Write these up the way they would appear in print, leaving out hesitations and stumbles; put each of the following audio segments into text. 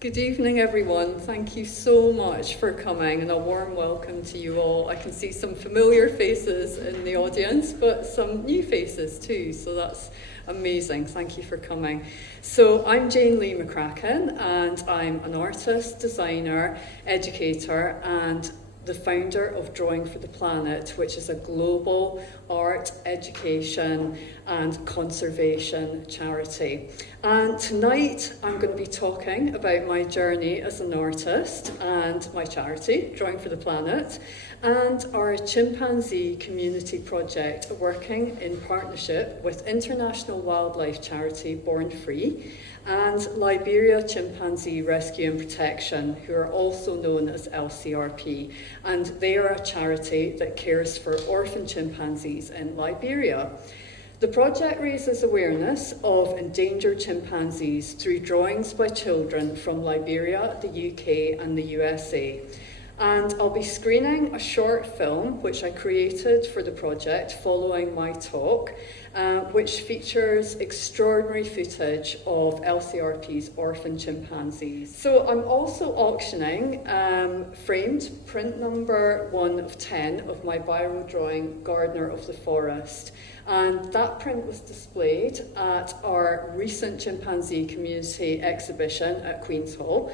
Good evening, everyone. Thank you so much for coming, and a warm welcome to you all. I can see some familiar faces in the audience, but some new faces too, so that's amazing. Thank you for coming. So I'm Lee McCracken, and I'm an artist, designer, educator, and the founder of Drawing for the Planet, which is a global art, education and conservation charity. And tonight I'm going to be talking about my journey as an artist and my charity, Drawing for the Planet, and our Chimpanzee Community project, working in partnership with international wildlife charity Born Free and Liberia Chimpanzee Rescue and Protection, who are also known as LCRP, and they are a charity that cares for orphan chimpanzees in Liberia. The project raises awareness of endangered chimpanzees through drawings by children from Liberia, the UK and the USA. And I'll be screening a short film which I created for the project following my talk, which features extraordinary footage of LCRP's orphan chimpanzees. So I'm also auctioning framed print number 1 of 10 of my Biro drawing, Gardener of the Forest. And that print was displayed at our recent Chimpanzee Community exhibition at Queen's Hall.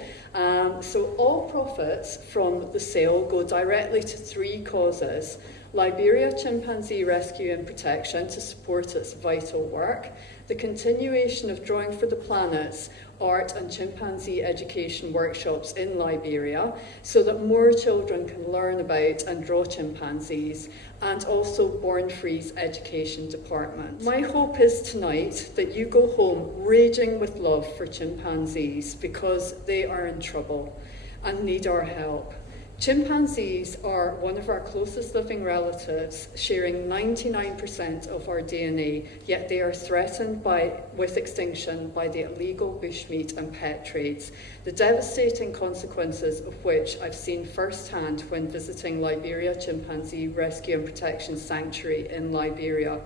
So all profits from the sale go directly to 3 causes: Liberia Chimpanzee Rescue and Protection to support its vital work, the continuation of Drawing for the Planet's art and chimpanzee education workshops in Liberia so that more children can learn about and draw chimpanzees, and also Born Free's education department. My hope is tonight that you go home raging with love for chimpanzees because they are in trouble and need our help. Chimpanzees are one of our closest living relatives, sharing 99% of our DNA, yet they are threatened with extinction by the illegal bushmeat and pet trades, the devastating consequences of which I've seen firsthand when visiting Liberia Chimpanzee Rescue and Protection Sanctuary in Liberia.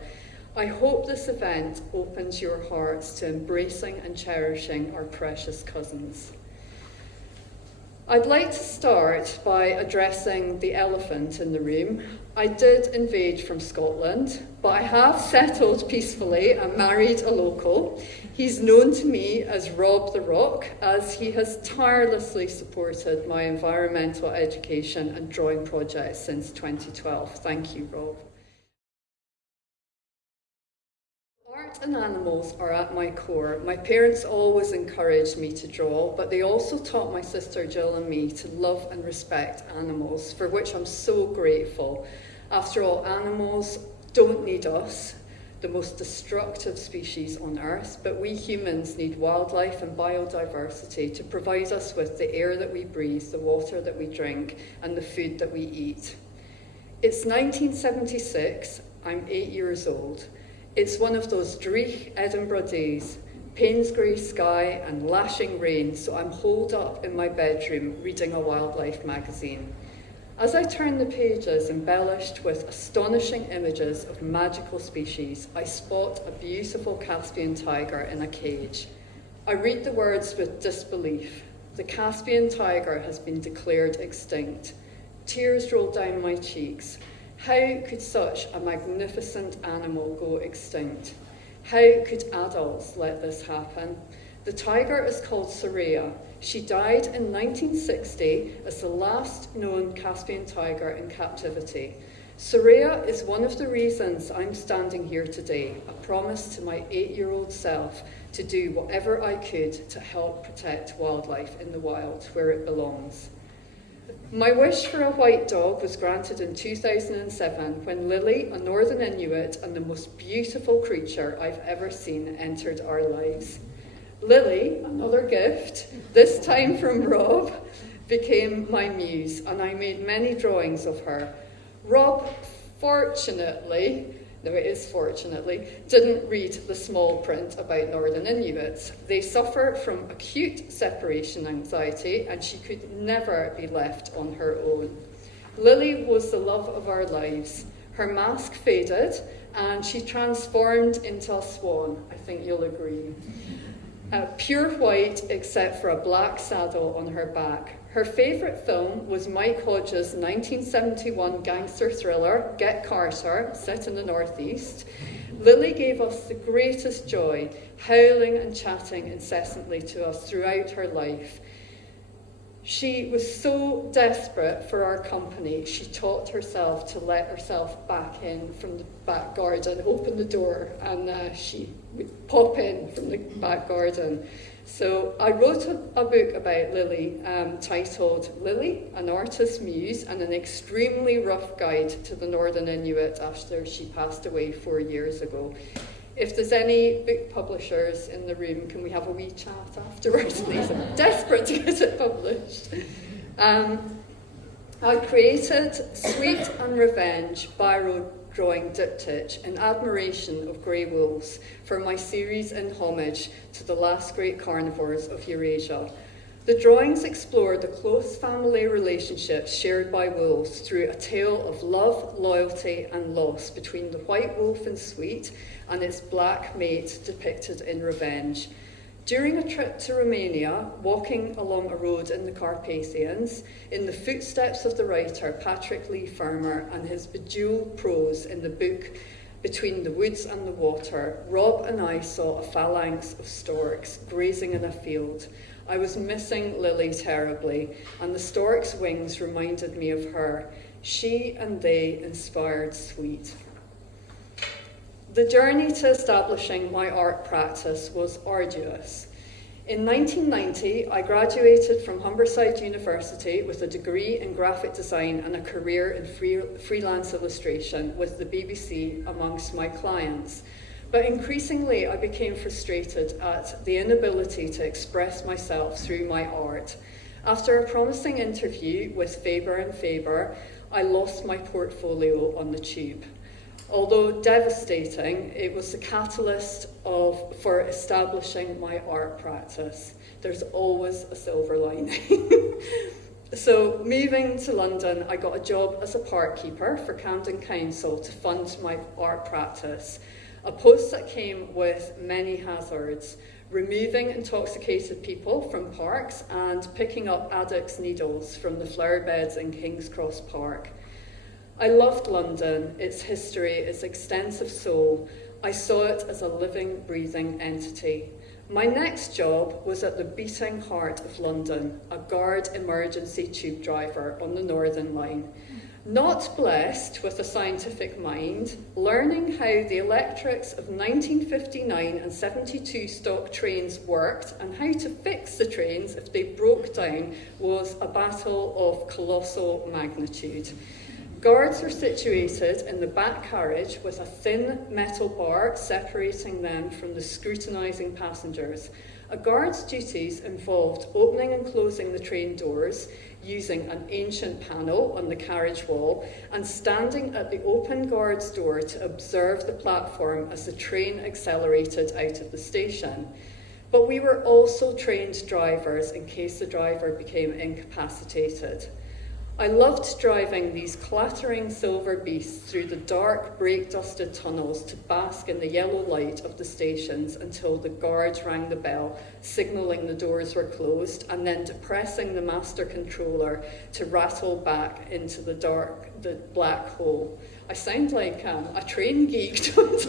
I hope this event opens your hearts to embracing and cherishing our precious cousins. I'd like to start by addressing the elephant in the room. I did invade from Scotland, but I have settled peacefully and married a local. He's known to me as Rob the Rock, as he has tirelessly supported my environmental education and drawing projects since 2012. Thank you, Rob. Art and animals are at my core. My parents always encouraged me to draw, but they also taught my sister Jill and me to love and respect animals, for which I'm so grateful. After all, animals don't need us, the most destructive species on Earth, but we humans need wildlife and biodiversity to provide us with the air that we breathe, the water that we drink, and the food that we eat. It's 1976, I'm 8 years old. It's one of those dreich Edinburgh days, Payne's grey sky and lashing rain, so I'm holed up in my bedroom reading a wildlife magazine. As I turn the pages embellished with astonishing images of magical species, I spot a beautiful Caspian tiger in a cage. I read the words with disbelief. The Caspian tiger has been declared extinct. Tears roll down my cheeks. How could such a magnificent animal go extinct? How could adults let this happen? The tiger is called Soraya. She died in 1960 as the last known Caspian tiger in captivity. Soraya is one of the reasons I'm standing here today, a promise to my 8-year-old self to do whatever I could to help protect wildlife in the wild where it belongs. My wish for a white dog was granted in 2007 when Lily, a Northern Inuit and the most beautiful creature I've ever seen, entered our lives. Lily, another gift, this time from Rob, became my muse, and I made many drawings of her. Rob, fortunately, didn't read the small print about Northern Inuits. They suffer from acute separation anxiety, and she could never be left on her own. Lily was the love of our lives. Her mask faded, and she transformed into a swan. I think you'll agree. Pure white except for a black saddle on her back. Her favourite film was Mike Hodge's 1971 gangster thriller, Get Carter, set in the Northeast. Lily gave us the greatest joy, howling and chatting incessantly to us throughout her life. She was so desperate for our company, she taught herself to let herself back in from the back garden, open the door, and she would pop in from the back garden. So I wrote a book about Lily titled Lily, an Artist's Muse and an Extremely Rough Guide to the Northern Inuit after she passed away 4 years ago. If there's any book publishers in the room, can we have a wee chat afterwards, please? I'm desperate to get it published. I created Sweet and Revenge Biro drawing diptych in admiration of grey wolves for my series in homage to the last great carnivores of Eurasia. The drawings explore the close family relationships shared by wolves through a tale of love, loyalty and loss between the white wolf in Sweet and its black mate depicted in Revenge. During a trip to Romania, walking along a road in the Carpathians, in the footsteps of the writer Patrick Leigh Fermor and his bejeweled prose in the book Between the Woods and the Water, Rob and I saw a phalanx of storks grazing in a field. I was missing Lily terribly, and the stork's wings reminded me of her. She and they inspired Sweet. The journey to establishing my art practice was arduous. In 1990, I graduated from Humberside University with a degree in graphic design and a career in freelance illustration with the BBC amongst my clients. But increasingly, I became frustrated at the inability to express myself through my art. After a promising interview with Faber and Faber, I lost my portfolio on the tube. Although devastating, it was the catalyst for establishing my art practice. There's always a silver lining. So moving to London, I got a job as a park keeper for Camden Council to fund my art practice. A post that came with many hazards, removing intoxicated people from parks and picking up addicts' needles from the flower beds in King's Cross Park. I loved London, its history, its extensive soul. I saw it as a living, breathing entity. My next job was at the beating heart of London, a guard emergency tube driver on the Northern Line. Not blessed with a scientific mind, learning how the electrics of 1959 and 72 stock trains worked and how to fix the trains if they broke down was a battle of colossal magnitude. Guards are situated in the back carriage with a thin metal bar separating them from the scrutinising passengers. A guard's duties involved opening and closing the train doors, using an ancient panel on the carriage wall, and standing at the open guard's door to observe the platform as the train accelerated out of the station. But we were also trained drivers in case the driver became incapacitated. I loved driving these clattering silver beasts through the dark, brake-dusted tunnels to bask in the yellow light of the stations until the guards rang the bell, signalling the doors were closed, and then depressing the master controller to rattle back into the black hole. I sound like a train geek, don't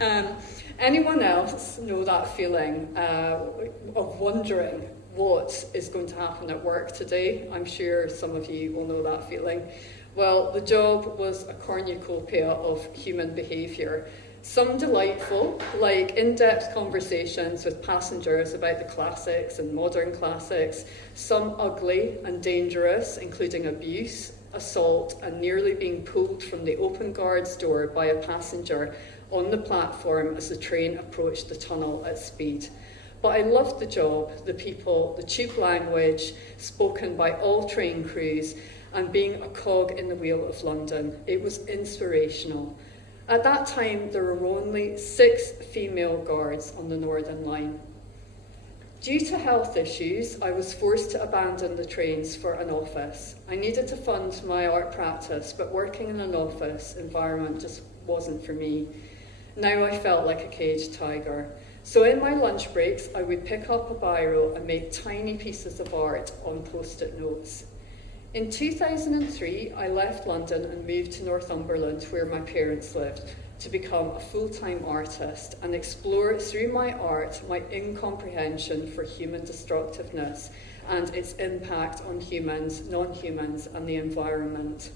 I? Anyone else know that feeling of wondering what is going to happen at work today? I'm sure some of you will know that feeling. Well, the job was a cornucopia of human behaviour. Some delightful, like in-depth conversations with passengers about the classics and modern classics. Some ugly and dangerous, including abuse, assault, and nearly being pulled from the open guard's door by a passenger on the platform as the train approached the tunnel at speed. But I loved the job, the people, the tube language spoken by all train crews, and being a cog in the wheel of London. It was inspirational. At that time, there were only 6 female guards on the Northern Line. Due to health issues, I was forced to abandon the trains for an office. I needed to fund my art practice, but working in an office environment just wasn't for me. Now I felt like a caged tiger. So in my lunch breaks, I would pick up a biro and make tiny pieces of art on post-it notes. In 2003, I left London and moved to Northumberland, where my parents lived, to become a full-time artist and explore through my art my incomprehension for human destructiveness and its impact on humans, non-humans, and the environment.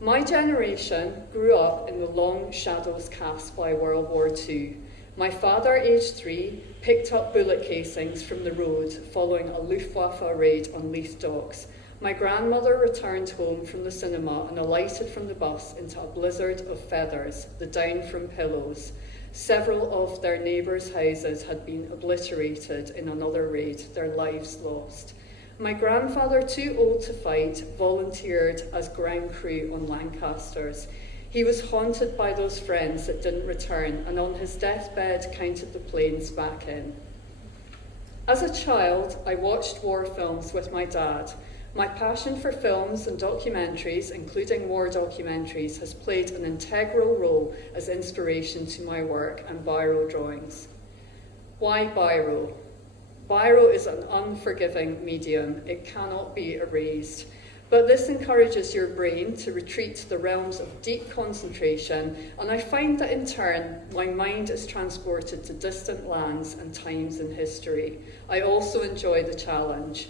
My generation grew up in the long shadows cast by World War II. My father, aged 3, picked up bullet casings from the road following a Luftwaffe raid on Leith Docks. My grandmother returned home from the cinema and alighted from the bus into a blizzard of feathers, the down from pillows. Several of their neighbours' houses had been obliterated in another raid, their lives lost. My grandfather, too old to fight, volunteered as ground crew on Lancasters. He was haunted by those friends that didn't return, and on his deathbed counted the planes back in. As a child, I watched war films with my dad. My passion for films and documentaries, including war documentaries, has played an integral role as inspiration to my work and biro drawings. Why biro? Biro is an unforgiving medium. It cannot be erased. But this encourages your brain to retreat to the realms of deep concentration, and I find that in turn, my mind is transported to distant lands and times in history. I also enjoy the challenge.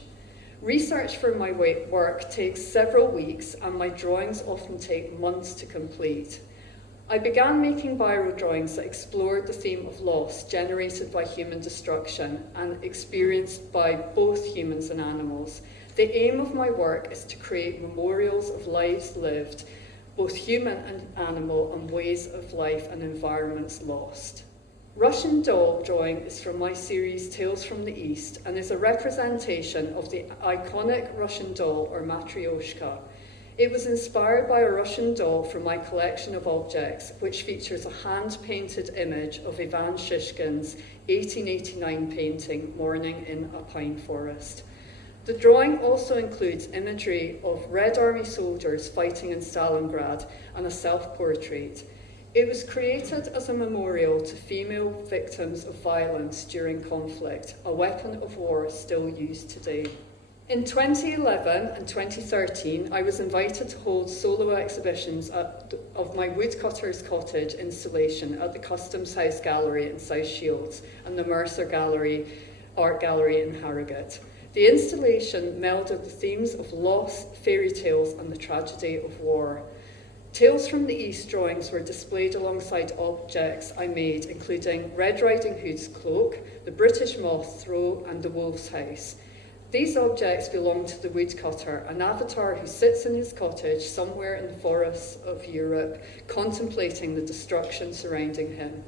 Research for my work takes several weeks, and my drawings often take months to complete. I began making biro drawings that explored the theme of loss generated by human destruction and experienced by both humans and animals. The aim of my work is to create memorials of lives lived, both human and animal, and ways of life and environments lost. Russian doll drawing is from my series Tales from the East and is a representation of the iconic Russian doll, or Matryoshka. It was inspired by a Russian doll from my collection of objects, which features a hand-painted image of Ivan Shishkin's 1889 painting, Morning in a Pine Forest. The drawing also includes imagery of Red Army soldiers fighting in Stalingrad and a self-portrait. It was created as a memorial to female victims of violence during conflict, a weapon of war still used today. In 2011 and 2013, I was invited to hold solo exhibitions of my Woodcutter's Cottage installation at the Customs House Gallery in South Shields and the Mercer Art Gallery in Harrogate. The installation melded the themes of loss, fairy tales, and the tragedy of war. Tales from the East drawings were displayed alongside objects I made, including Red Riding Hood's cloak, the British moth throw, and the wolf's house. These objects belong to the woodcutter, an avatar who sits in his cottage somewhere in the forests of Europe, contemplating the destruction surrounding him.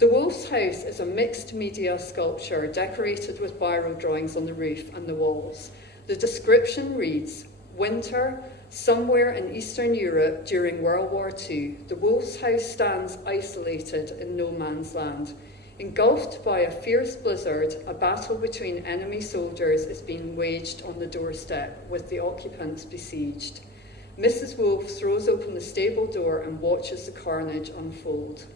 The Wolf's House is a mixed media sculpture decorated with biro drawings on the roof and the walls. The description reads, "Winter, somewhere in Eastern Europe during World War II, the Wolf's House stands isolated in no man's land. Engulfed by a fierce blizzard, a battle between enemy soldiers is being waged on the doorstep, with the occupants besieged. Mrs. Wolf throws open the stable door and watches the carnage unfold.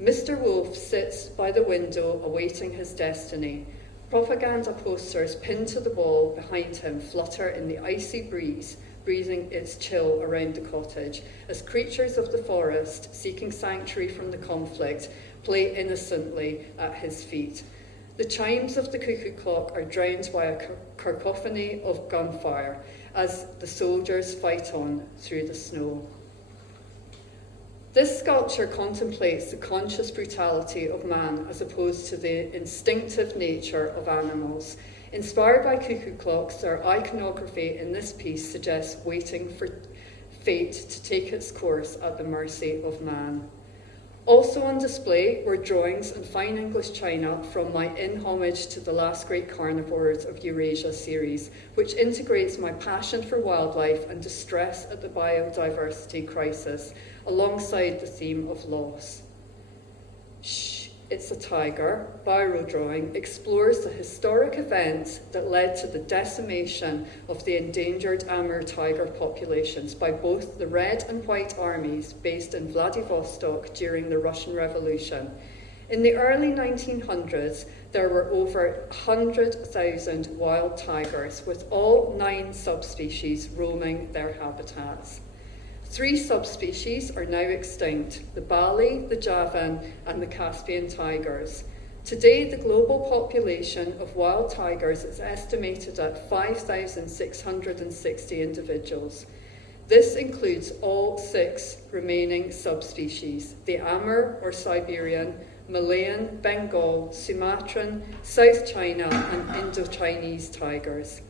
Mr. Wolf sits by the window awaiting his destiny. Propaganda posters pinned to the wall behind him flutter in the icy breeze, breathing its chill around the cottage, as creatures of the forest, seeking sanctuary from the conflict, play innocently at his feet. The chimes of the cuckoo clock are drowned by a cacophony of gunfire as the soldiers fight on through the snow." This sculpture contemplates the conscious brutality of man as opposed to the instinctive nature of animals. Inspired by cuckoo clocks, our iconography in this piece suggests waiting for fate to take its course at the mercy of man. Also on display were drawings and fine English china from my In Homage to the Last Great Carnivores of Eurasia series, which integrates my passion for wildlife and distress at the biodiversity crisis, alongside the theme of loss. Shh, It's a Tiger, biro drawing, explores the historic events that led to the decimation of the endangered Amur tiger populations by both the Red and White armies based in Vladivostok during the Russian Revolution. In the early 1900s, there were over 100,000 wild tigers, with all 9 subspecies roaming their habitats. 3 subspecies are now extinct: the Bali, the Javan, and the Caspian tigers. Today, the global population of wild tigers is estimated at 5,660 individuals. This includes all 6 remaining subspecies: the Amur or Siberian, Malayan, Bengal, Sumatran, South China, and Indo-Chinese tigers.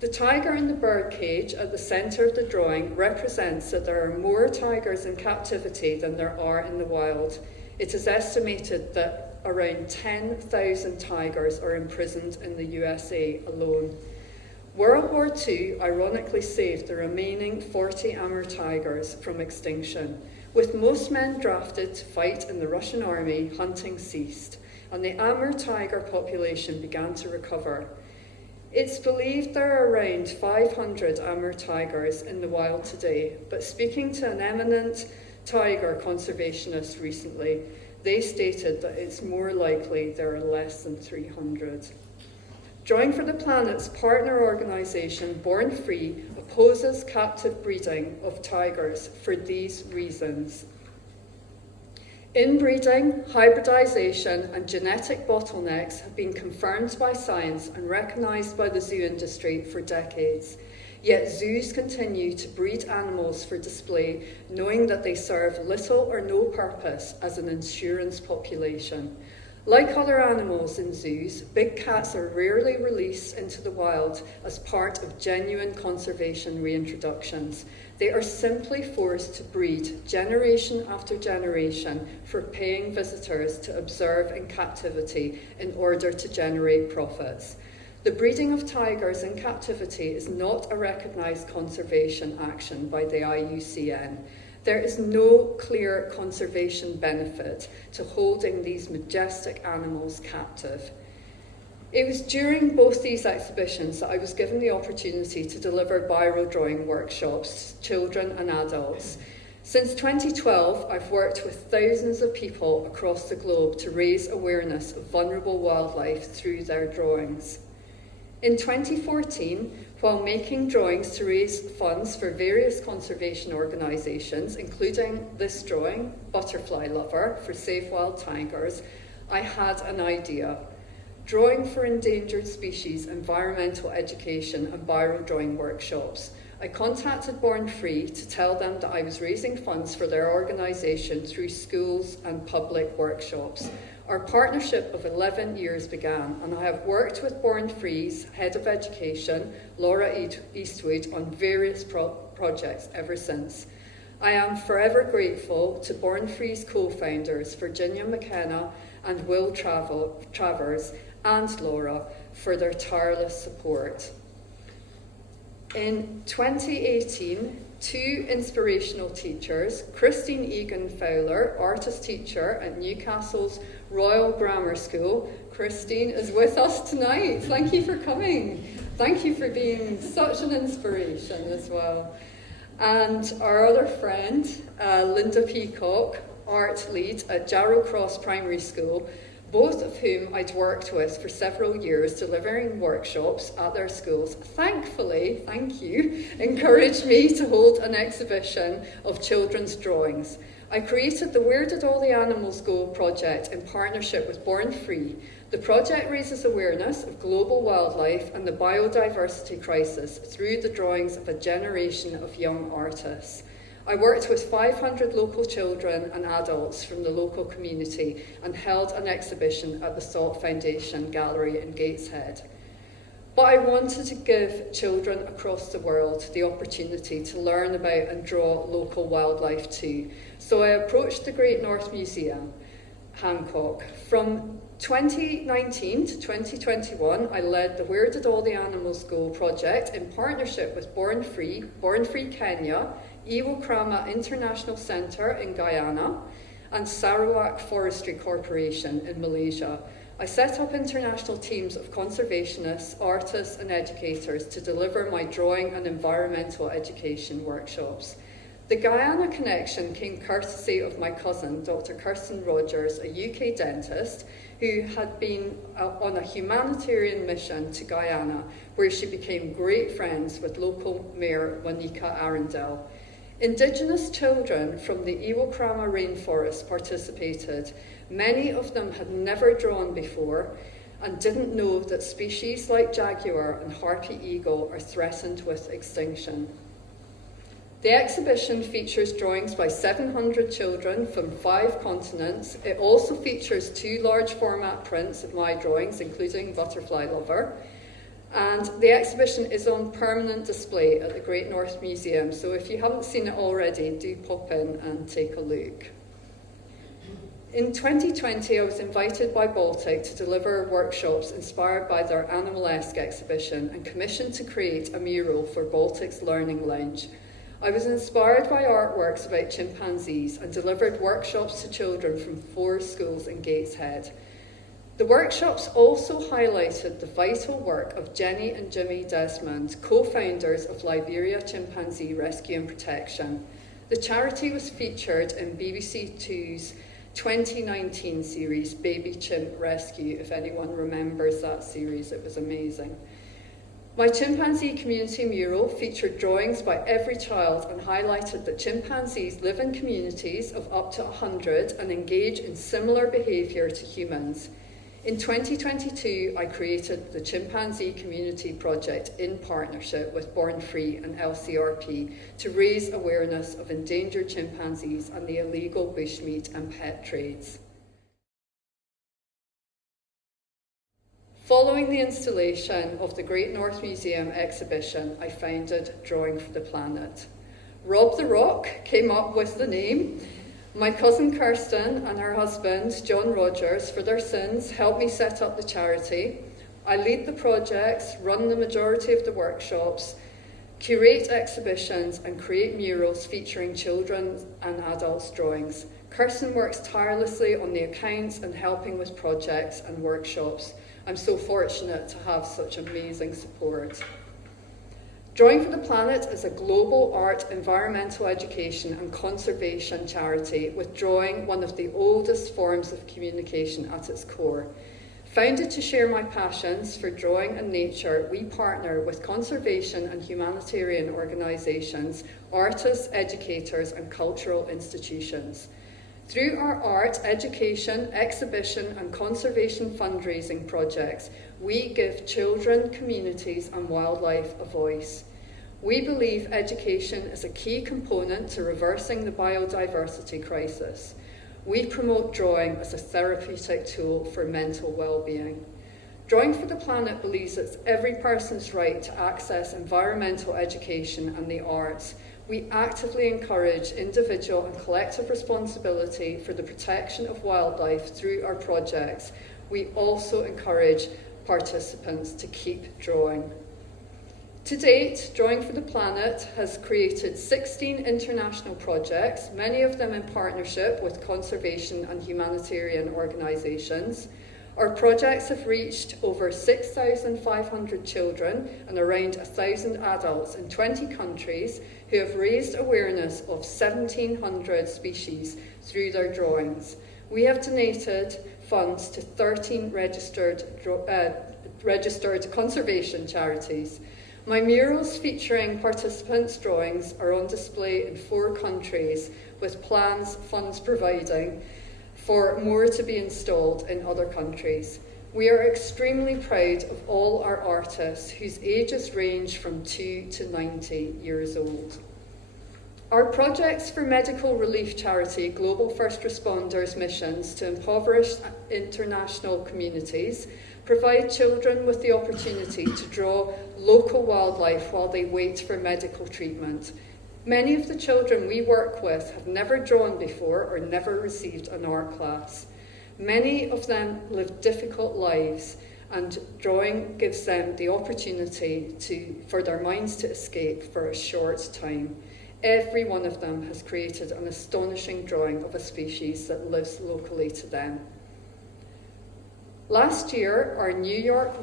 The tiger in the birdcage at the centre of the drawing represents that there are more tigers in captivity than there are in the wild. It is estimated that around 10,000 tigers are imprisoned in the USA alone. World War II ironically saved the remaining 40 Amur tigers from extinction. With most men drafted to fight in the Russian army, hunting ceased, and the Amur tiger population began to recover. It's believed there are around 500 Amur tigers in the wild today, but speaking to an eminent tiger conservationist recently, they stated that it's more likely there are less than 300. Drawing for the Planet's partner organisation, Born Free, opposes captive breeding of tigers for these reasons. Inbreeding, hybridisation, and genetic bottlenecks have been confirmed by science and recognised by the zoo industry for decades. Yet zoos continue to breed animals for display, knowing that they serve little or no purpose as an insurance population. Like other animals in zoos, big cats are rarely released into the wild as part of genuine conservation reintroductions. They are simply forced to breed generation after generation for paying visitors to observe in captivity in order to generate profits. The breeding of tigers in captivity is not a recognised conservation action by the IUCN. There is no clear conservation benefit to holding these majestic animals captive. It was during both these exhibitions that I was given the opportunity to deliver Biro drawing workshops to children and adults. Since 2012, I've worked with thousands of people across the globe to raise awareness of vulnerable wildlife through their drawings. In 2014, while making drawings to raise funds for various conservation organisations, including this drawing, Butterfly Lover, for Save Wild Tigers, I had an idea. Drawing for endangered species, environmental education, and Biro drawing workshops. I contacted Born Free to tell them that I was raising funds for their organisation through schools and public workshops. Our partnership of 11 years began, and I have worked with Born Free's Head of Education, Laura Eastwood, on various projects ever since. I am forever grateful to Born Free's co-founders, Virginia McKenna and Will Travers, and Laura, for their tireless support. In 2018, 2 inspirational teachers, Christine Egan-Fowler, artist teacher at Newcastle's Royal Grammar School. Christine is with us tonight. Thank you for coming. Thank you for being such an inspiration as well. And our other friend, Linda Peacock, art lead at Jarrow Cross Primary School, both of whom I'd worked with for several years delivering workshops at their schools, thankfully, thank you, encouraged me to hold an exhibition of children's drawings. I created the Where Did All the Animals Go project in partnership with Born Free. The project raises awareness of global wildlife and the biodiversity crisis through the drawings of a generation of young artists. I worked with 500 local children and adults from the local community and held an exhibition at the Salt Foundation Gallery in Gateshead. But I wanted to give children across the world the opportunity to learn about and draw local wildlife too. So I approached the Great North Museum, Hancock. From 2019 to 2021, I led the Where Did All the Animals Go project in partnership with Born Free Kenya, Iwo Krama International Centre in Guyana, and Sarawak Forestry Corporation in Malaysia. I set up international teams of conservationists, artists and educators to deliver my drawing and environmental education workshops. The Guyana connection came courtesy of my cousin, Dr. Kirsten Rogers, a UK dentist, who had been on a humanitarian mission to Guyana, where she became great friends with local Mayor Wanika Arundel. Indigenous children from the Iwokrama rainforest participated. Many of them had never drawn before and didn't know that species like jaguar and harpy eagle are threatened with extinction. The exhibition features drawings by 700 children from 5 continents. It also features 2 large format prints of my drawings, including Butterfly Lover. And the exhibition is on permanent display at the Great North Museum, so if you haven't seen it already, do pop in and take a look. In 2020, I was invited by Baltic to deliver workshops inspired by their Animalesque exhibition and commissioned to create a mural for Baltic's Learning Lounge. I was inspired by artworks about chimpanzees and delivered workshops to children from 4 schools in Gateshead. The workshops also highlighted the vital work of Jenny and Jimmy Desmond, co-founders of Liberia Chimpanzee Rescue and Protection. The charity was featured in BBC Two's 2019 series, Baby Chimp Rescue. If anyone remembers that series, it was amazing. My Chimpanzee Community mural featured drawings by every child and highlighted that chimpanzees live in communities of up to 100 and engage in similar behaviour to humans. In 2022, I created the Chimpanzee Community project in partnership with Born Free and LCRP to raise awareness of endangered chimpanzees and the illegal bushmeat and pet trades. Following the installation of the Great North Museum exhibition, I founded Drawing for the Planet. Rob the Rock came up with the name. My cousin Kirsten and her husband, John Rogers, for their sins, helped me set up the charity. I lead the projects, run the majority of the workshops, curate exhibitions, and create murals featuring children and adults' drawings. Kirsten works tirelessly on the accounts and helping with projects and workshops. I'm so fortunate to have such amazing support. Drawing for the Planet is a global art, environmental education and conservation charity, with drawing one of the oldest forms of communication at its core. Founded to share my passions for drawing and nature, we partner with conservation and humanitarian organisations, artists, educators and cultural institutions. Through our art, education, exhibition and conservation fundraising projects, we give children, communities and wildlife a voice. We believe education is a key component to reversing the biodiversity crisis. We promote drawing as a therapeutic tool for mental well-being. Drawing for the Planet believes it's every person's right to access environmental education and the arts. We actively encourage individual and collective responsibility for the protection of wildlife through our projects. We also encourage participants to keep drawing. To date, Drawing for the Planet has created 16 international projects, many of them in partnership with conservation and humanitarian organisations. Our projects have reached over 6,500 children and around 1,000 adults in 20 countries who have raised awareness of 1,700 species through their drawings. We have donated funds to 13 registered conservation charities. My murals featuring participants' drawings are on display in 4 countries, with funds providing for more to be installed in other countries. We are extremely proud of all our artists whose ages range from 2 to 90 years old. Our projects for medical relief charity Global First Responders missions to impoverished international communities provide children with the opportunity to draw local wildlife while they wait for medical treatment. Many of the children we work with have never drawn before or never received an art class. Many of them live difficult lives, and drawing gives them the opportunity for their minds to escape for a short time. Every one of them has created an astonishing drawing of a species that lives locally to them. Last year, our New York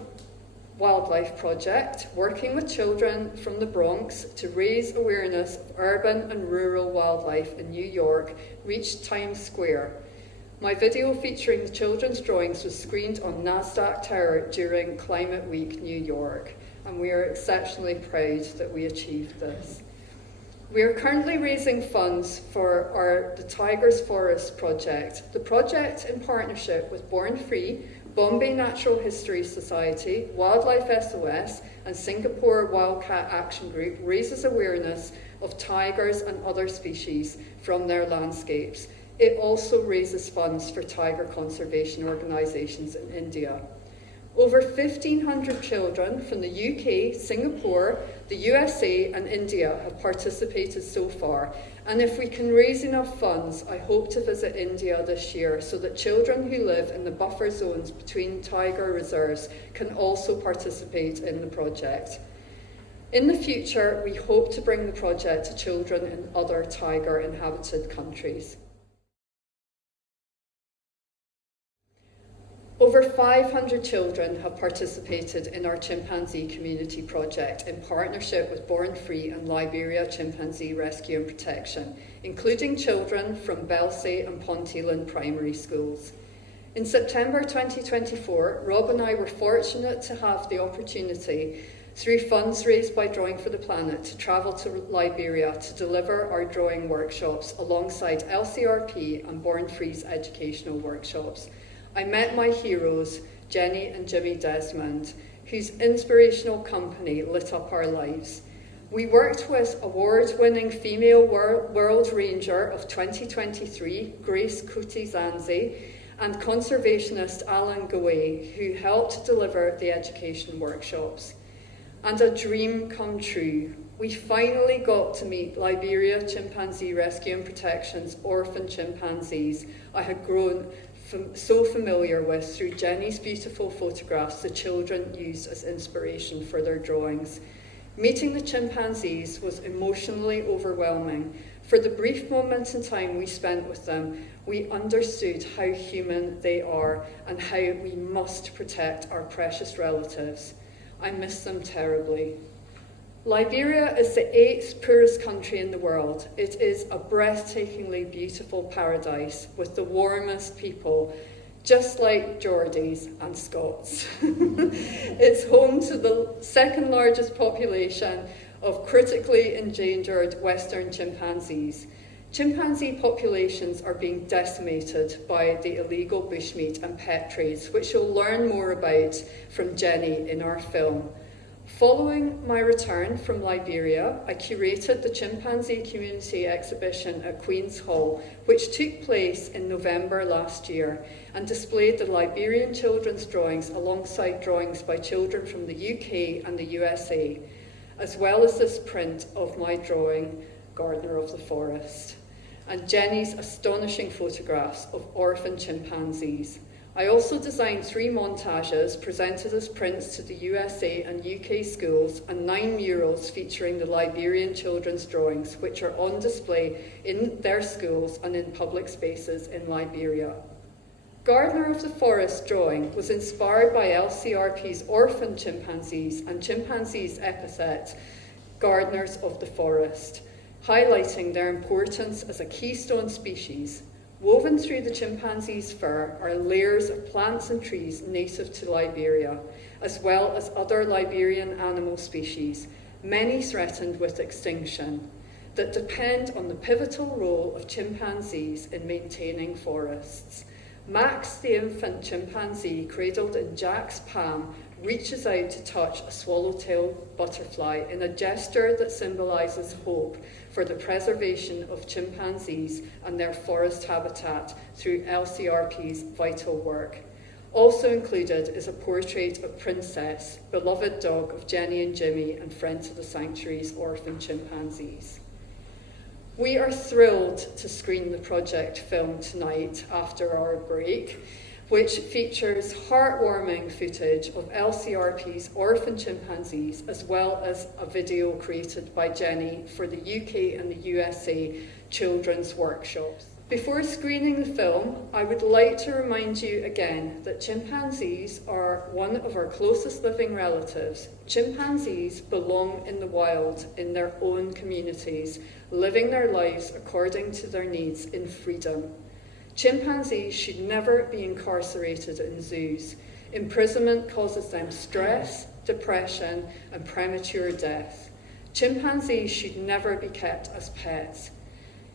Wildlife Project, working with children from the Bronx to raise awareness of urban and rural wildlife in New York, reached Times Square. My video featuring the children's drawings was screened on NASDAQ Tower during Climate Week New York, and we are exceptionally proud that we achieved this. We are currently raising funds for the Tigers Forest project. The project, in partnership with Born Free, Bombay Natural History Society, Wildlife SOS, and Singapore Wildcat Action Group, raises awareness of tigers and other species from their landscapes. It also raises funds for tiger conservation organisations in India. Over 1,500 children from the UK, Singapore, the USA and India have participated so far, and if we can raise enough funds, I hope to visit India this year so that children who live in the buffer zones between tiger reserves can also participate in the project. In the future, we hope to bring the project to children in other tiger-inhabited countries. Over 500 children have participated in our Chimpanzee Community project in partnership with Born Free and Liberia Chimpanzee Rescue and Protection, including children from Belsay and Pontyland primary schools. In September 2024, Rob and I were fortunate to have the opportunity, through funds raised by Drawing for the Planet, to travel to Liberia to deliver our drawing workshops alongside LCRP and Born Free's educational workshops. I met my heroes, Jenny and Jimmy Desmond, whose inspirational company lit up our lives. We worked with award-winning female World Ranger of 2023, Grace Kuti-Zanzi, and conservationist Alan Gouet, who helped deliver the education workshops. And a dream come true. We finally got to meet Liberia Chimpanzee Rescue and Protection's orphan chimpanzees I had grown so familiar with through Jenny's beautiful photographs the children used as inspiration for their drawings. Meeting the chimpanzees was emotionally overwhelming. For the brief moments in time we spent with them, we understood how human they are and how we must protect our precious relatives. I miss them terribly. Liberia is the 8th poorest country in the world. It is a breathtakingly beautiful paradise with the warmest people, just like Geordies and Scots. It's home to the second largest population of critically endangered Western chimpanzees. Chimpanzee populations are being decimated by the illegal bushmeat and pet trades, which you'll learn more about from Jenny in our film. Following my return from Liberia, I curated the Chimpanzee Community exhibition at Queen's Hall, which took place in November last year, and displayed the Liberian children's drawings alongside drawings by children from the UK and the USA, as well as this print of my drawing, Gardener of the Forest, and Jenny's astonishing photographs of orphan chimpanzees. I also designed 3 montages presented as prints to the USA and UK schools and 9 murals featuring the Liberian children's drawings, which are on display in their schools and in public spaces in Liberia. Gardener of the Forest drawing was inspired by LCRP's orphan chimpanzees and chimpanzees' epithet, Gardeners of the Forest, highlighting their importance as a keystone species. Woven through the chimpanzee's fur are layers of plants and trees native to Liberia, as well as other Liberian animal species, many threatened with extinction, that depend on the pivotal role of chimpanzees in maintaining forests. Max, the infant chimpanzee cradled in Jack's palm, reaches out to touch a swallowtail butterfly in a gesture that symbolises hope for the preservation of chimpanzees and their forest habitat through LCRP's vital work. Also included is a portrait of Princess, beloved dog of Jenny and Jimmy and friend to the sanctuary's orphan chimpanzees. We are thrilled to screen the project film tonight after our break, which features heartwarming footage of LCRP's orphan chimpanzees, as well as a video created by Jenny for the UK and the USA children's workshops. Before screening the film, I would like to remind you again that chimpanzees are one of our closest living relatives. Chimpanzees belong in the wild, in their own communities, living their lives according to their needs in freedom. Chimpanzees should never be incarcerated in zoos. Imprisonment causes them stress, depression, and premature death. Chimpanzees should never be kept as pets.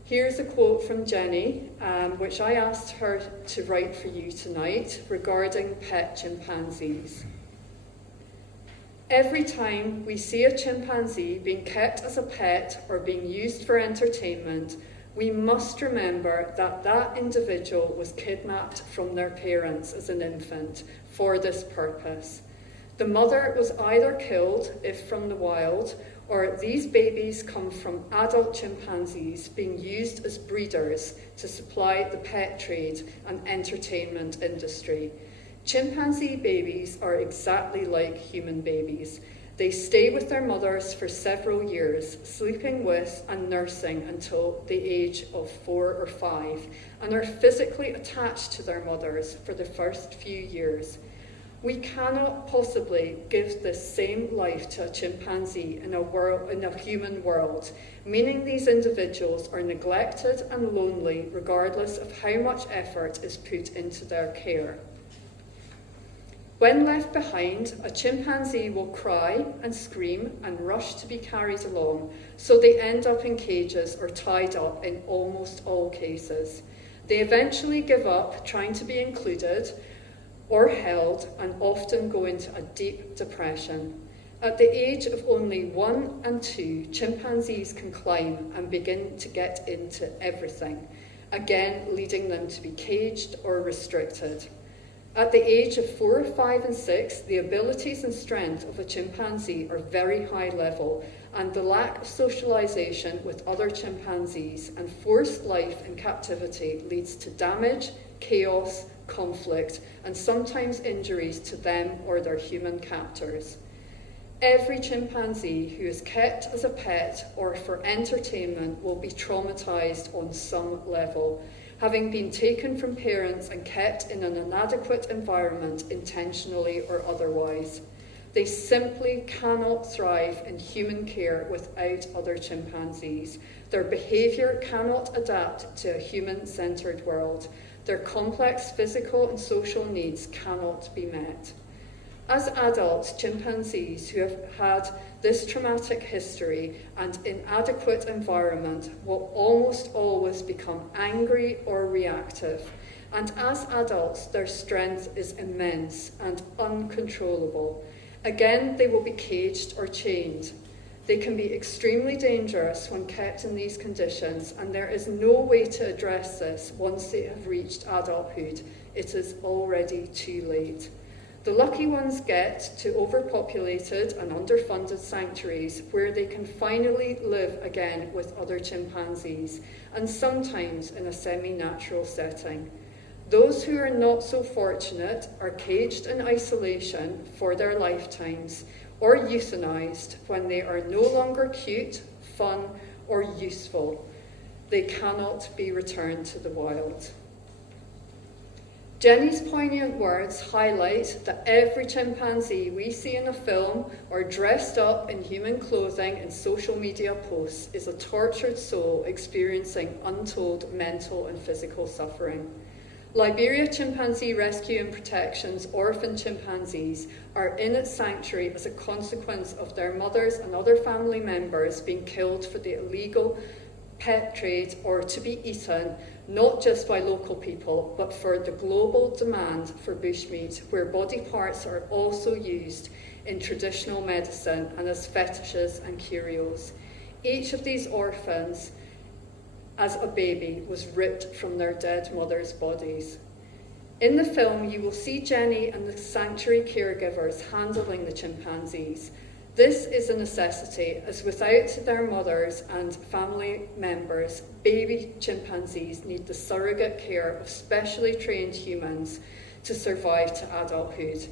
Here's a quote from Jenny, which I asked her to write for you tonight regarding pet chimpanzees. Every time we see a chimpanzee being kept as a pet or being used for entertainment, we must remember that that individual was kidnapped from their parents as an infant for this purpose. The mother was either killed, if from the wild, or these babies come from adult chimpanzees being used as breeders to supply the pet trade and entertainment industry. Chimpanzee babies are exactly like human babies. They stay with their mothers for several years, sleeping with and nursing until the age of 4 or 5, and are physically attached to their mothers for the first few years. We cannot possibly give this same life to a chimpanzee in a human world, meaning these individuals are neglected and lonely regardless of how much effort is put into their care. When left behind, a chimpanzee will cry and scream and rush to be carried along, so they end up in cages or tied up in almost all cases. They eventually give up trying to be included or held, and often go into a deep depression. At the age of only 1 and 2, chimpanzees can climb and begin to get into everything, again leading them to be caged or restricted. At the age of 4, 5, and 6, the abilities and strength of a chimpanzee are very high level, and the lack of socialization with other chimpanzees and forced life in captivity leads to damage, chaos, conflict, and sometimes injuries to them or their human captors. Every chimpanzee who is kept as a pet or for entertainment will be traumatized on some level, having been taken from parents and kept in an inadequate environment intentionally or otherwise. They simply cannot thrive in human care without other chimpanzees. Their behavior cannot adapt to a human-centered world. Their complex physical and social needs cannot be met. As adults, chimpanzees who have had this traumatic history and inadequate environment will almost always become angry or reactive. And as adults, their strength is immense and uncontrollable. Again, they will be caged or chained. They can be extremely dangerous when kept in these conditions, and there is no way to address this once they have reached adulthood. It is already too late. The lucky ones get to overpopulated and underfunded sanctuaries where they can finally live again with other chimpanzees, and sometimes in a semi-natural setting. Those who are not so fortunate are caged in isolation for their lifetimes, or euthanized when they are no longer cute, fun, or useful. They cannot be returned to the wild. Jenny's poignant words highlight that every chimpanzee we see in a film or dressed up in human clothing in social media posts is a tortured soul experiencing untold mental and physical suffering. Liberia Chimpanzee Rescue and Protection's orphan chimpanzees are in its sanctuary as a consequence of their mothers and other family members being killed for the illegal pet trade or to be eaten, not just by local people, but for the global demand for bushmeat, where body parts are also used in traditional medicine and as fetishes and curios. Each of these orphans, as a baby, was ripped from their dead mothers' bodies. In the film, you will see Jenny and the sanctuary caregivers handling the chimpanzees. This is a necessity, as without their mothers and family members, baby chimpanzees need the surrogate care of specially trained humans to survive to adulthood.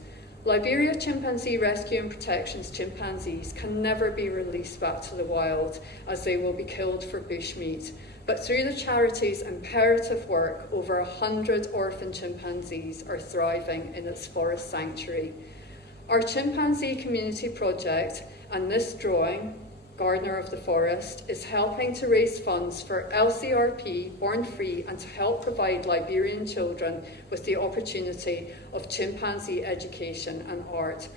Liberia Chimpanzee Rescue and Protection's chimpanzees can never be released back to the wild, as they will be killed for bushmeat. But through the charity's imperative work, over 100 orphan chimpanzees are thriving in its forest sanctuary. Our Chimpanzee Community project and this drawing, Gardener of the Forest, is helping to raise funds for LCRP, Born Free, and to help provide Liberian children with the opportunity of chimpanzee education and art.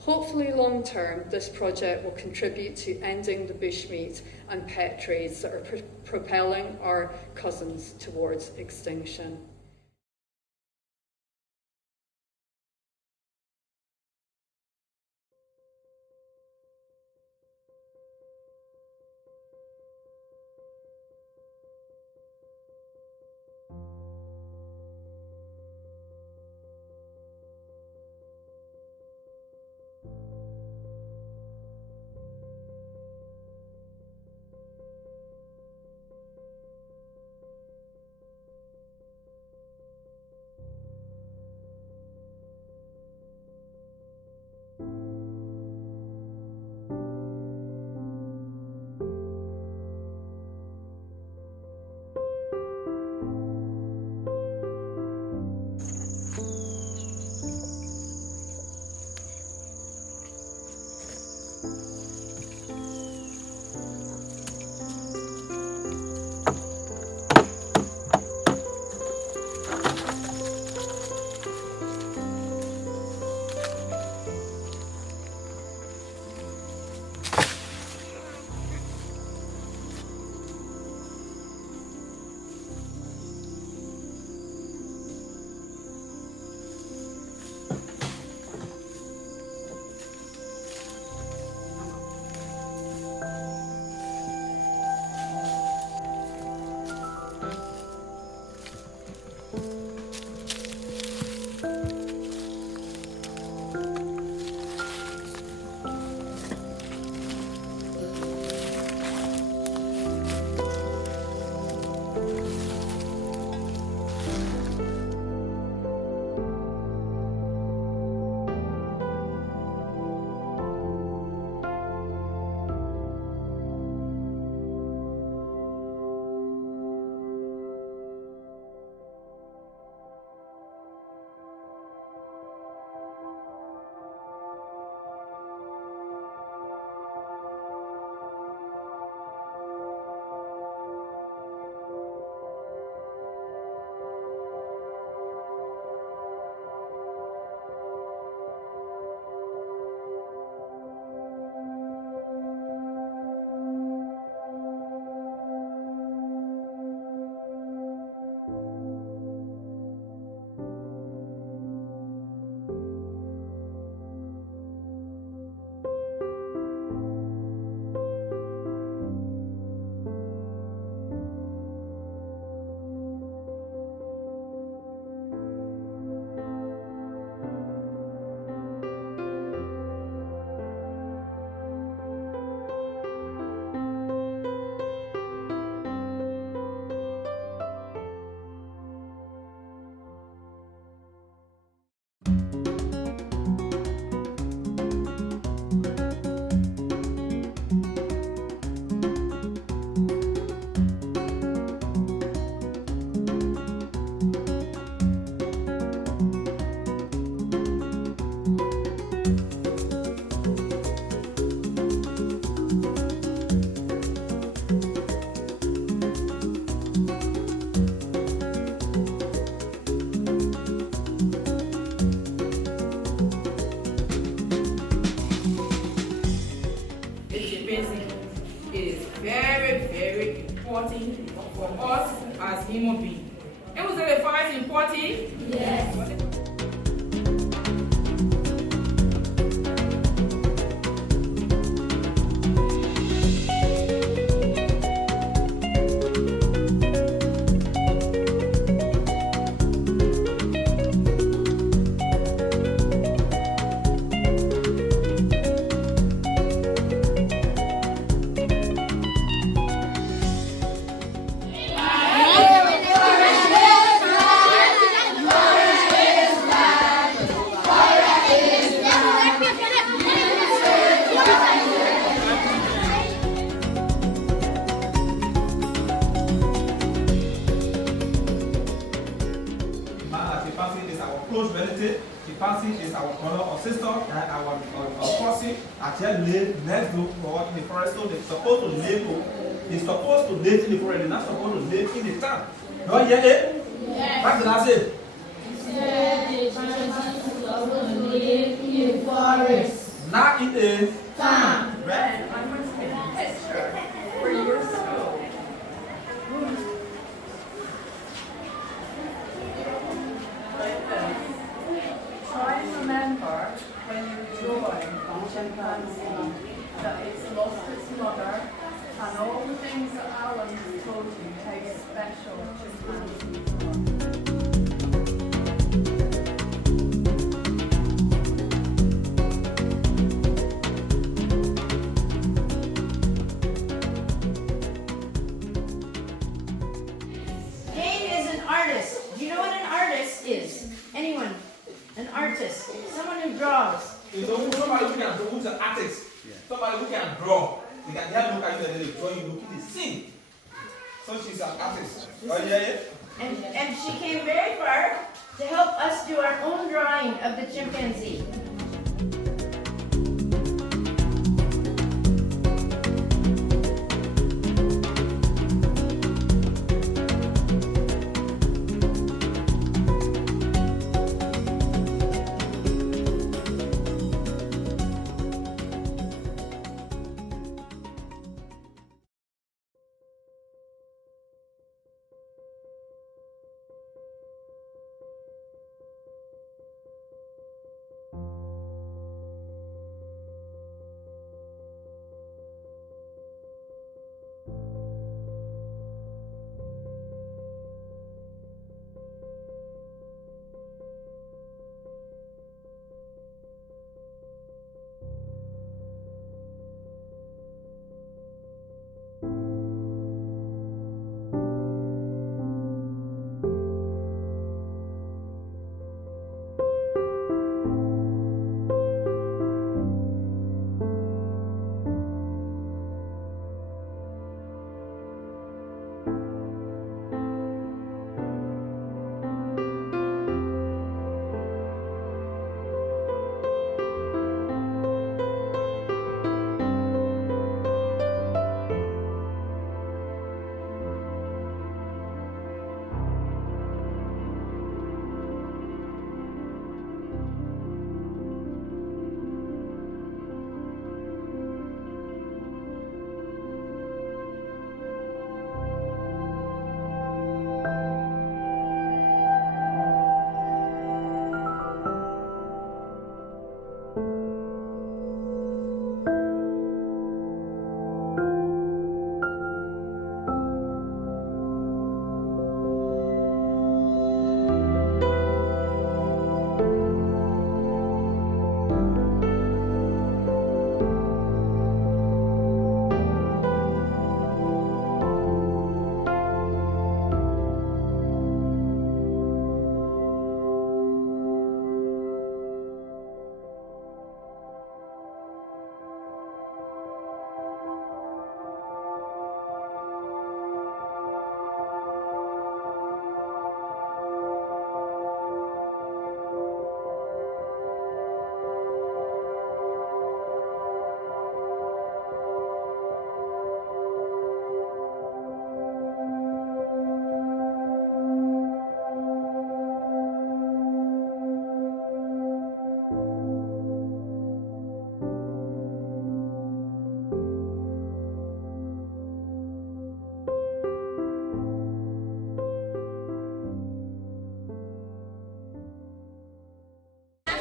Hopefully long term, this project will contribute to ending the bushmeat and pet trades that are propelling our cousins towards extinction. important for us as human beings. And was the fight important? Yes. chimpanzee is our close relative. Chimpanzee is our brother or sister, and our cousin actually live next door in the forest. So they're supposed to live. They're supposed to live in the forest. They're not supposed to live in the town. Do you hear it? Yes. What did I say? The chimpanzees are supposed to live in the forest. Not in a Town. right? I must get a picture for your school. Like this. Try and remember when you're drawing a chimpanzee that it's lost its mother and all the things that Alan has told you how special chimpanzees are. Jane is an artist. Do you know what an artist is? Anyone? An artist. Someone who draws. You know, somebody who can draw, who's an artist. Somebody who can draw. They can have look at you and they draw you, look at the scene. So she's an artist. Oh, yeah. And she came very far to help us do our own drawing of the chimpanzee.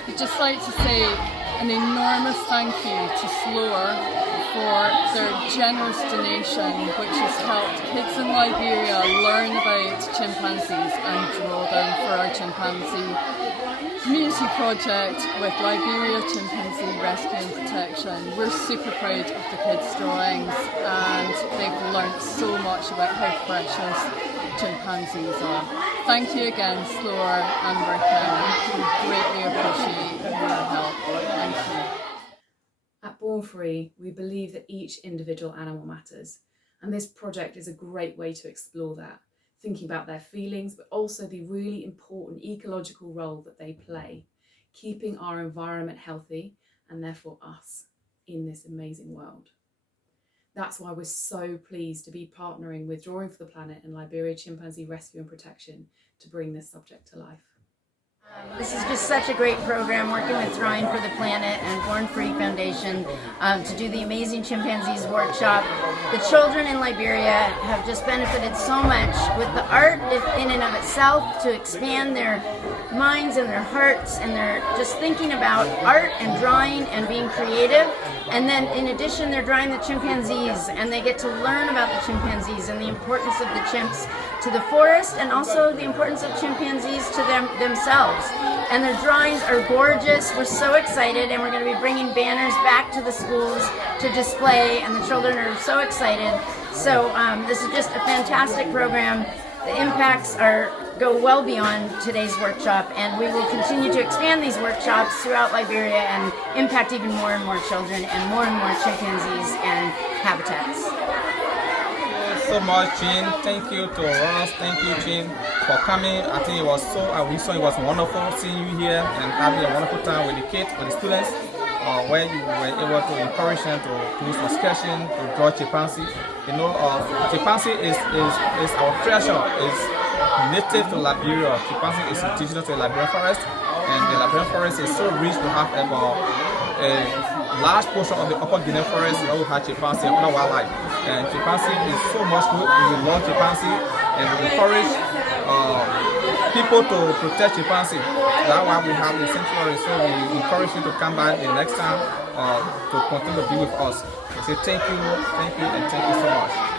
I'd just like to say an enormous thank you to Slower for their generous donation, which has helped kids in Liberia learn about chimpanzees and draw them for our chimpanzee community project with Liberia Chimpanzee Rescue and Protection. We're super proud of the kids' drawings and they've learnt so much about how precious chimpanzees are. Thank you again, Slower and Ricken. We greatly appreciate your help. Thank you. At Born Free, we believe that each individual animal matters, and this project is a great way to explore that. thinking about their feelings, but also the really important ecological role that they play, keeping our environment healthy and therefore us in this amazing world. That's why we're so pleased to be partnering with Drawing for the Planet and Liberia Chimpanzee Rescue and Protection to bring this subject to life. This is just such a great program, working with Drawing for the Planet and Born Free Foundation to do the Amazing Chimpanzees workshop. The children in Liberia have just benefited so much with the art in and of itself, to expand their minds and their hearts, and they're just thinking about art and drawing and being creative. And then in addition, they're drawing the chimpanzees, and they get to learn about the chimpanzees and the importance of the chimps to the forest, and also the importance of chimpanzees to themselves. And their drawings are gorgeous. We're so excited, and we're going to be bringing banners back to the schools to display, and the children are so excited. So this is just a fantastic program. The impacts go well beyond today's workshop, and we will continue to expand these workshops throughout Liberia and impact even more and more children and more chimpanzees and habitats. So much, Jean. Thank you to Ross. Thank you, Jean, for coming. I think it was we saw it was wonderful seeing you here and having a wonderful time with the kids, with the students, where you were able to encourage them to do some sketching, to draw chimpanzee. You know, chimpanzee is our treasure. It's native to Liberia. Chimpanzee is indigenous to the Liberian forest, and the Liberian forest is so rich to have about a large portion of the Upper Guinea forest where we have chimpanzee and other wildlife. And chimpanzee is so much good. We love chimpanzee, and we encourage people to protect chimpanzee. That's why we have the sanctuary. So we encourage you to come back the next time to continue to be with us. I say thank you, and thank you so much.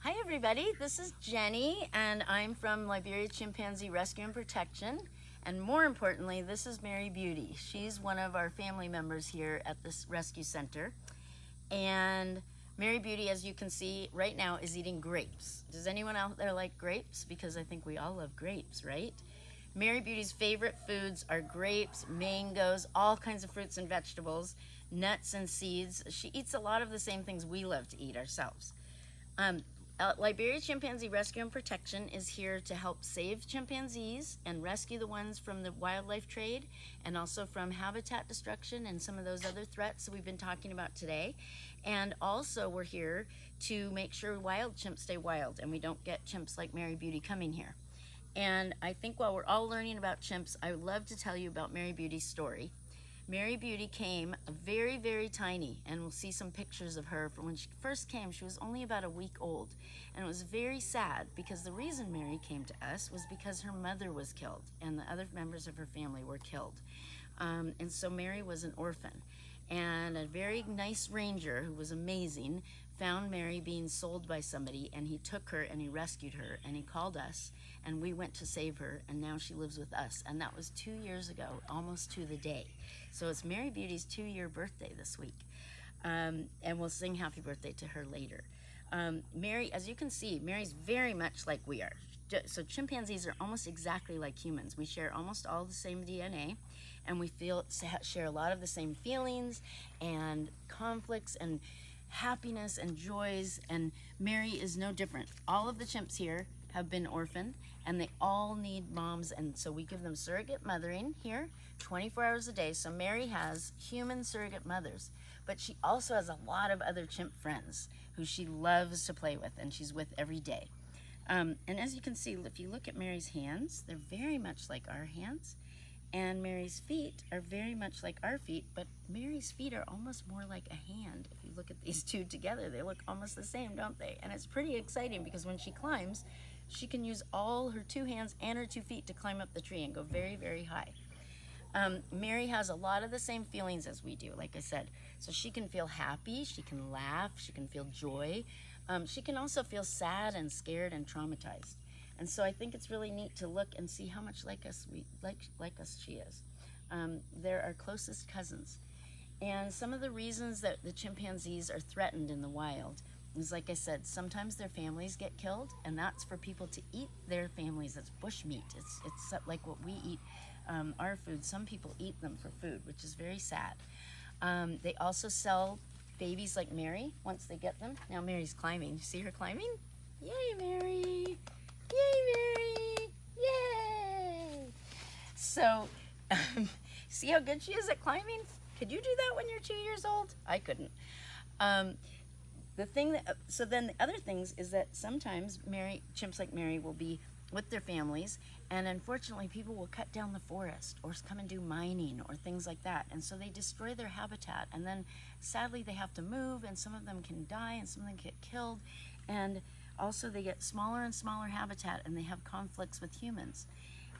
Hi everybody, this is Jenny, and I'm from Liberia Chimpanzee Rescue and Protection, and more importantly, this is Mary Beauty. She's one of our family members here at this rescue center, and Mary Beauty, as you can see right now, is eating grapes. Does anyone out there like grapes? Because I think we all love grapes, right? Mary Beauty's favorite foods are grapes, mangoes, all kinds of fruits and vegetables, nuts and seeds. She eats a lot of the same things we love to eat ourselves. Liberia Chimpanzee Rescue and Protection is here to help save chimpanzees and rescue the ones from the wildlife trade, and also from habitat destruction and some of those other threats that we've been talking about today. And also we're here to make sure wild chimps stay wild and we don't get chimps like Mary Beauty coming here. And I think while we're all learning about chimps, I would love to tell you about Mary Beauty's story. Mary Beauty came very, very tiny, and we'll see some pictures of her from when she first came. She was only about a week old, and it was very sad because the reason Mary came to us was because her mother was killed and the other members of her family were killed. And so Mary was an orphan, and a very nice ranger who was amazing found Mary being sold by somebody, and he took her and he rescued her, and he called us, and we went to save her, and now she lives with us. And that was 2 years ago, almost to the day. So it's Mary Beauty's 2-year birthday this week, and we'll sing happy birthday to her later. Mary, as you can see, Mary's very much like we are. So chimpanzees are almost exactly like humans. We share almost all the same DNA, and we share a lot of the same feelings and conflicts and happiness and joys, and Mary is no different. All of the chimps here have been orphaned, and they all need moms, and so we give them surrogate mothering here 24 hours a day. So Mary has human surrogate mothers, but she also has a lot of other chimp friends who she loves to play with and she's with every day. And as you can see, if you look at Mary's hands, they're very much like our hands, and Mary's feet are very much like our feet, but Mary's feet are almost more like a hand. If you look at these two together, they look almost the same, don't they? And it's pretty exciting because when she climbs, she can use all her two hands and her 2 feet to climb up the tree and go very, very high. Mary has a lot of the same feelings as we do, like I said. So she can feel happy, she can laugh, she can feel joy. She can also feel sad and scared and traumatized. And so I think it's really neat to look and see how much like us she is. They're our closest cousins. And some of the reasons that the chimpanzees are threatened in the wild is, like I said, sometimes their families get killed, and that's for people to eat their families. It's bush meat. It's like what we eat, our food. Some people eat them for food, which is very sad. They also sell babies like Mary once they get them. Now Mary's climbing. You see her climbing? Yay, Mary! Yay, Mary! Yay! So, see how good she is at climbing? Could you do that when you're 2 years old? I couldn't. So then the other things is that sometimes chimps like Mary will be with their families, and unfortunately people will cut down the forest or come and do mining or things like that, and so they destroy their habitat, and then sadly they have to move, and some of them can die and some of them get killed, and also they get smaller and smaller habitat, and they have conflicts with humans.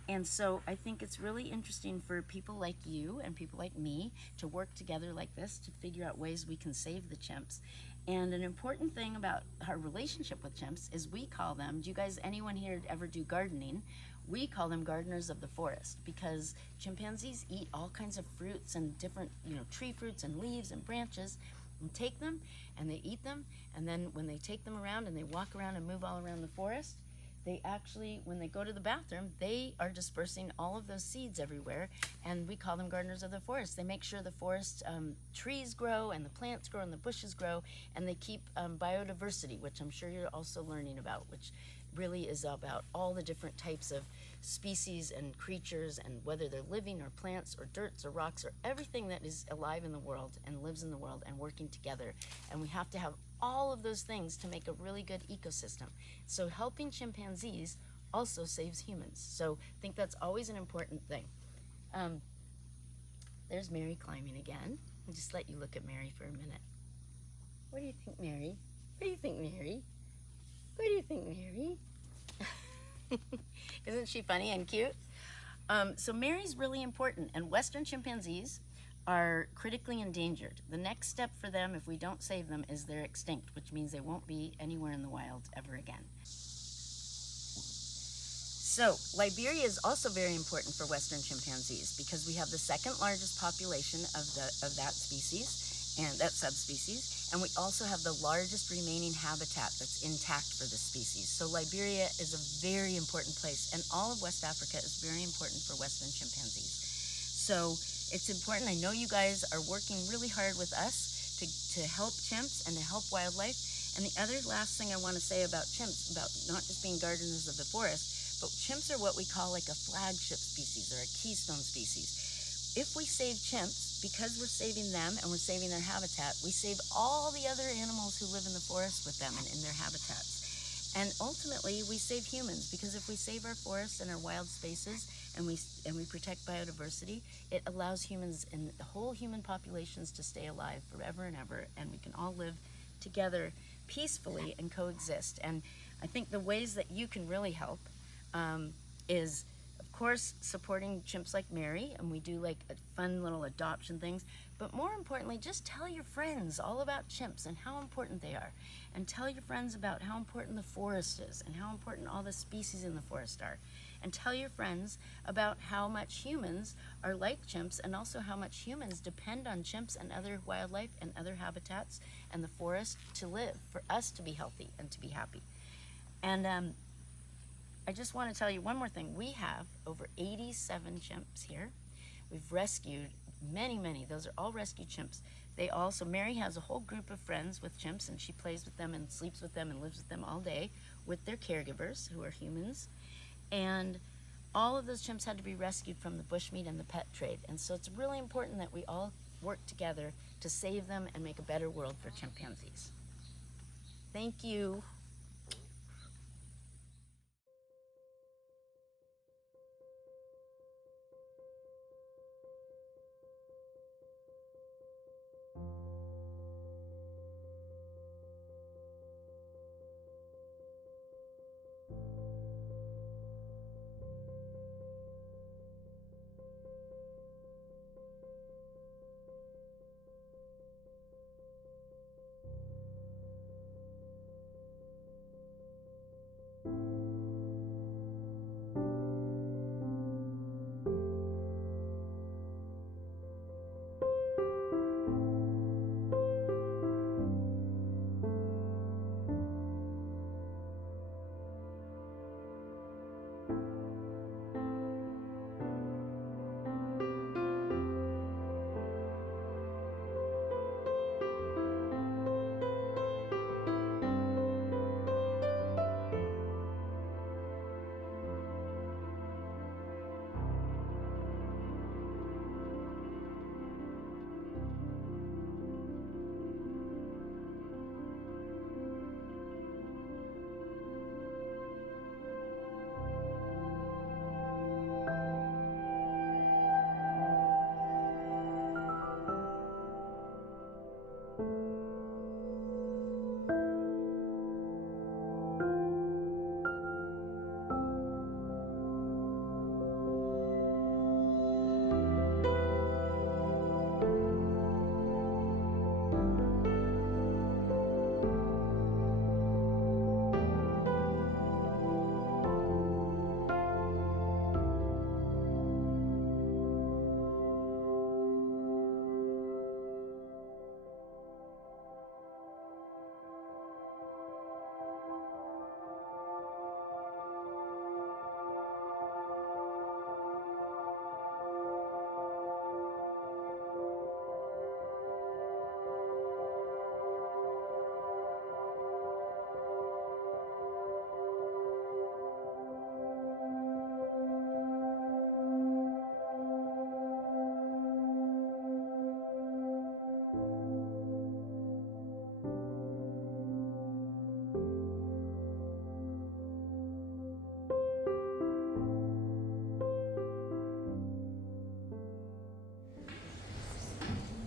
And so I think it's really interesting for people like you and people like me to work together like this to figure out ways we can save the chimps. And an important thing about our relationship with chimps is we call them, anyone here ever do gardening? We call them gardeners of the forest, because chimpanzees eat all kinds of fruits and different, tree fruits and leaves and branches, and take them and they eat them, and then when they take them around and they walk around and move all around the forest, they actually, when they go to the bathroom, they are dispersing all of those seeds everywhere, and we call them gardeners of the forest. They make sure the forest trees grow and the plants grow and the bushes grow, and they keep biodiversity, which I'm sure you're also learning about, which really is about all the different types of species and creatures, and whether they're living or plants or dirts or rocks or everything that is alive in the world and lives in the world and working together. And we have to have all of those things to make a really good ecosystem. So helping chimpanzees also saves humans. So I think that's always an important thing. There's Mary climbing again. I'll just let you look at Mary for a minute. What do you think, Mary? What do you think, Mary? What do you think, Mary? Isn't she funny and cute? So Mary's really important, and Western chimpanzees are critically endangered. The next step for them, if we don't save them, is they're extinct, which means they won't be anywhere in the wild ever again. So Liberia is also very important for Western chimpanzees because we have the second largest population of that species, and that subspecies, and we also have the largest remaining habitat that's intact for the species. So Liberia is a very important place, and all of West Africa is very important for Western chimpanzees. So it's important. I know you guys are working really hard with us to help chimps and to help wildlife. And the other last thing I want to say about chimps, about not just being gardeners of the forest, but chimps are what we call like a flagship species or a keystone species. If we save chimps, because we're saving them and we're saving their habitat, we save all the other animals who live in the forest with them and in their habitats. And ultimately, we save humans, because if we save our forests and our wild spaces and we protect biodiversity, it allows humans and the whole human populations to stay alive forever and ever, and we can all live together peacefully and coexist. And I think the ways that you can really help is, of course, supporting chimps like Mary, and we do like a fun little adoption things, but more importantly, just tell your friends all about chimps and how important they are, and tell your friends about how important the forest is and how important all the species in the forest are, and tell your friends about how much humans are like chimps, and also how much humans depend on chimps and other wildlife and other habitats and the forest to live, for us to be healthy and to be happy. And I just want to tell you one more thing. We have over 87 chimps here. We've rescued many. Those are all rescued chimps. They also, Mary has a whole group of friends with chimps, and she plays with them and sleeps with them and lives with them all day with their caregivers, who are humans. And all of those chimps had to be rescued from the bushmeat and the pet trade. And so it's really important that we all work together to save them and make a better world for chimpanzees. Thank you.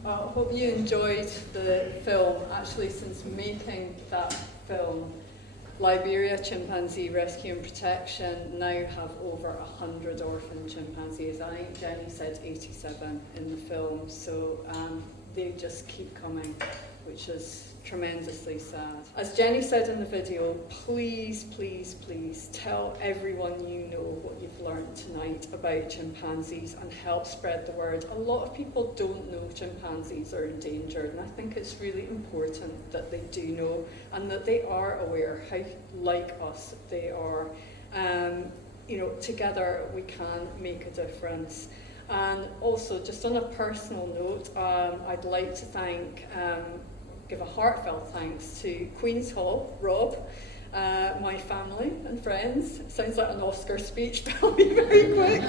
I hope you enjoyed the film. Actually, since making that film, Liberia Chimpanzee Rescue and Protection now have over 100 orphan chimpanzees. I think Jenny said 87 in the film, so they just keep coming, which is tremendously sad. As Jenny said in the video, please, please, please tell everyone you know what you've learned tonight about chimpanzees and help spread the word. A lot of people don't know chimpanzees are endangered, and I think it's really important that they do know and that they are aware how like us they are. Together we can make a difference. And also, just on a personal note, I'd like to give a heartfelt thanks to Queen's Hall, Rob, my family and friends. Sounds like an Oscar speech, but I'll be very quick.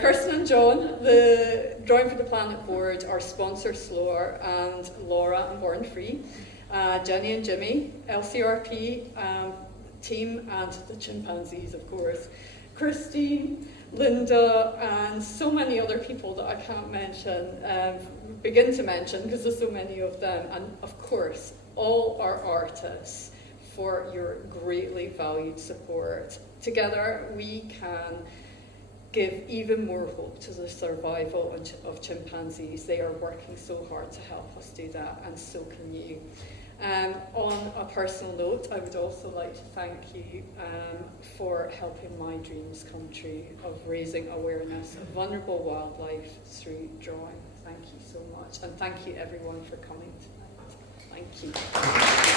Kirsten and John, the Drawing for the Planet board, our sponsor Slower, and Laura and Born Free, Jenny and Jimmy, LCRP team, and the chimpanzees, of course, Christine, Linda, and so many other people that I can't begin to mention because there's so many of them, and of course all our artists for your greatly valued support. Together we can give even more hope to the survival of chimpanzees. They are working so hard to help us do that, and so can you. On a personal note, I would also like to thank you for helping my dreams come true of raising awareness of vulnerable wildlife through drawing. Thank you so much, and thank you everyone for coming tonight. Thank you.